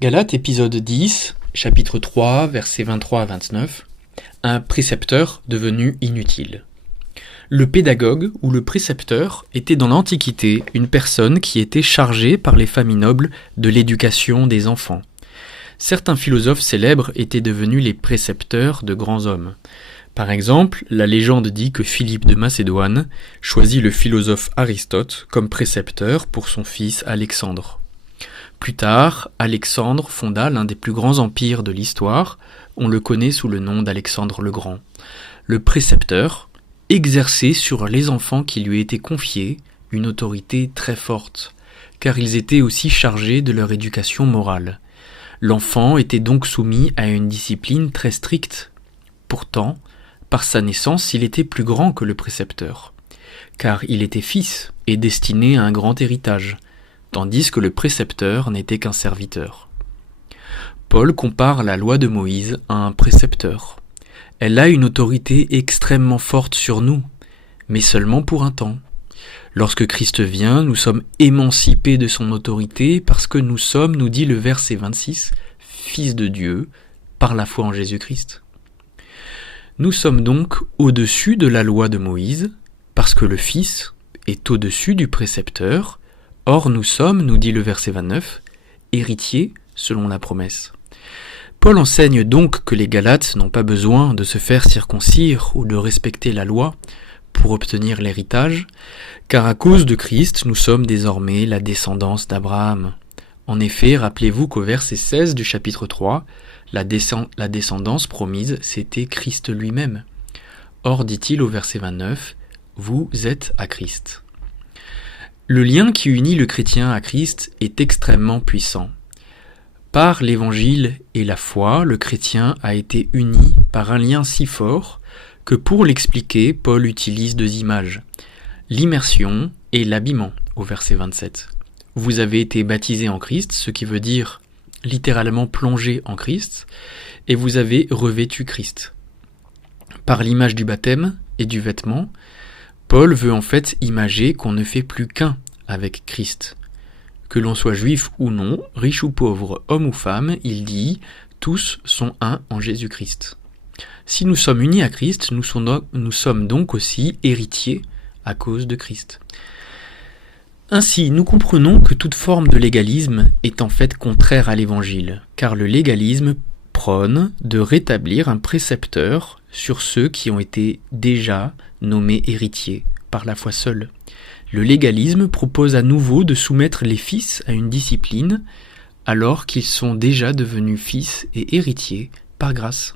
Galates épisode 10, chapitre 3, versets 23 à 29. Un précepteur devenu inutile. Le pédagogue ou le précepteur était dans l'Antiquité une personne qui était chargée par les familles nobles de l'éducation des enfants. Certains philosophes célèbres étaient devenus les précepteurs de grands hommes. Par exemple, la légende dit que Philippe de Macédoine choisit le philosophe Aristote comme précepteur pour son fils Alexandre. Plus tard, Alexandre fonda l'un des plus grands empires de l'histoire, on le connaît sous le nom d'Alexandre le Grand. Le précepteur exerçait sur les enfants qui lui étaient confiés une autorité très forte, car ils étaient aussi chargés de leur éducation morale. L'enfant était donc soumis à une discipline très stricte. Pourtant, par sa naissance, il était plus grand que le précepteur, car il était fils et destiné à un grand héritage, tandis que le précepteur n'était qu'un serviteur. Paul compare la loi de Moïse à un précepteur. Elle a une autorité extrêmement forte sur nous, mais seulement pour un temps. Lorsque Christ vient, nous sommes émancipés de son autorité parce que nous sommes, nous dit le verset 26, fils de Dieu, par la foi en Jésus-Christ. Nous sommes donc au-dessus de la loi de Moïse, parce que le Fils est au-dessus du précepteur. Or nous sommes, nous dit le verset 29, héritiers selon la promesse. Paul enseigne donc que les Galates n'ont pas besoin de se faire circoncire ou de respecter la loi pour obtenir l'héritage, car à cause de Christ, nous sommes désormais la descendance d'Abraham. En effet, rappelez-vous qu'au verset 16 du chapitre 3, la descendance promise, c'était Christ lui-même. Or, dit-il au verset 29, « Vous êtes à Christ ». Le lien qui unit le chrétien à Christ est extrêmement puissant. Par l'évangile et la foi, le chrétien a été uni par un lien si fort que pour l'expliquer, Paul utilise deux images, l'immersion et l'habillement au verset 27. Vous avez été baptisés en Christ, ce qui veut dire littéralement plongé en Christ, et vous avez revêtu Christ. Par l'image du baptême et du vêtement, Paul veut en fait imager qu'on ne fait plus qu'un avec Christ. Que l'on soit juif ou non, riche ou pauvre, homme ou femme, il dit « tous sont un en Jésus-Christ ». Si nous sommes unis à Christ, nous sommes donc aussi héritiers à cause de Christ. Ainsi, nous comprenons que toute forme de légalisme est en fait contraire à l'Évangile, car le légalisme prône de rétablir un précepteur sur ceux qui ont été déjà nommés héritiers par la foi seule. Le légalisme propose à nouveau de soumettre les fils à une discipline alors qu'ils sont déjà devenus fils et héritiers par grâce.